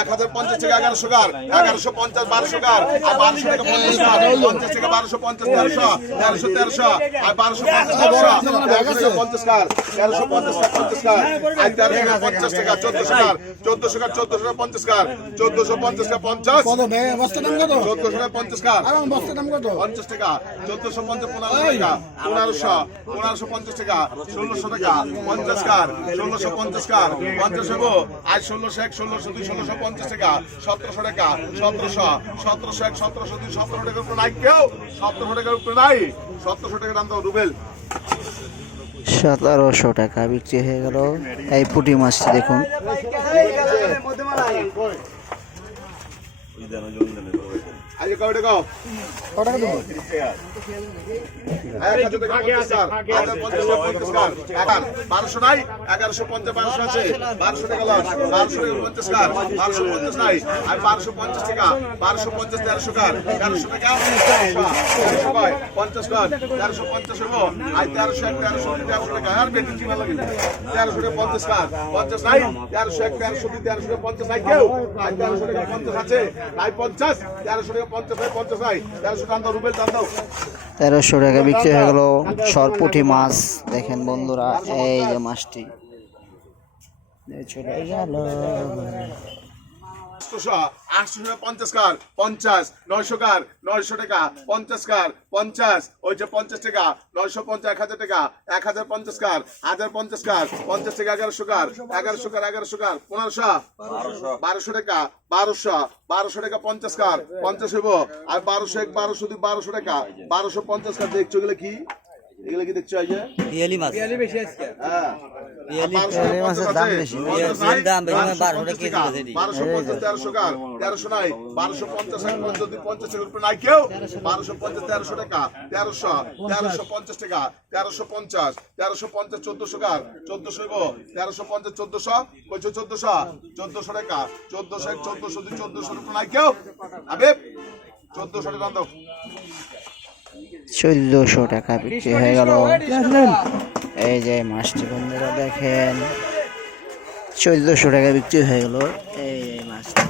1050 টাকা 1100 কার 1150 1200 কার আর 1200 টাকা 50 কার 50 টাকা 1250 1300 1300 আর 1250 50 কার 1350 টাকা 50 কার আর 1350 টাকা 1400 কার 1400 কার 1450 কার 1450 টাকা 50 কত ভাই বস্তার দাম কত 1400 টাকা 50 কার আর বস্তার দাম কত 50 টাকা 1450 টাকা 1550 টাকা 1600 টাকা 50 কার 1650 কার 50 হবো আর 1601 1602 1650 টাকা 1700 টাকা 1700 1701 1702 1700 টাকার উপরে নাই কেউ 1700 টাকার উপরে নাই 1700 টাকা দাম দাও রুবেল 1700 টাকা বিক্রি হয়ে গেল এই পুঁটি মাছটি দেখুন। আজ কয়টা কও কত টাকা দেবো 1000 টাকা 50 কার 1050 কার 1200 নাই 1150 1200 আছে 1200 টাকা লস 1200 টাকা 50 কার 1250 নাই আর 1250 টাকা 1250 1300 কার 1300 টাকা 50 কার 1350 হবো আর 1300 টাকা আর বেশি কি ভালো লাগে 1300 টাকা 50 কার 50 নাই 1300 1300 1300 নাই কেউ আর 1300 টাকা 50 আছে নাই 50 1300 টাকা 50 নাই 1300 টাকা রুবেল দাম দাও 1300 টাকা বিক্রি হয়ে গেল সরপুঁটি মাছ। দেখেন বন্ধুরা এই যে মাছটি চলে গেল 850 কার 50 900 কার 900 টাকা 50 কার 50 ওই যে 50 টাকা 950 1000 টাকা 1050 কার 1050 কার 50 টাকা 1100 কার 1100 কার 1100 কার 1500 1200 টাকা 1200 টাকা 50 কার 50 হইব আর 1200 এক 1200 দুই 1200 টাকা 1250 কার দেখছো এগুলো কি দেখছো এই যে পিয়ালি মাছ বেশি আজকে হ্যাঁ পিয়ালি মাছের দাম বেশি দাম বেশি 1200 টাকা কেজি আছে 1250 1300 কার 1300 নাই 1250 যদি 50 টাকার উপরে নাই কেউ 1250 1300 টাকা 1350 টাকা 1350 1400 কার 1400 হইব 1350 1400 কইছো 1400 টাকা 1400 1400 যদি 1400 উপরে নাই কেউ আবে 1400 টাকা দাও 1400 টাকা বিক্রি হয়ে গেল এই যে মাছটি বন্ধুরা দেখেন 1400 টাকা বিক্রি হয়ে গেল এই মাছটি।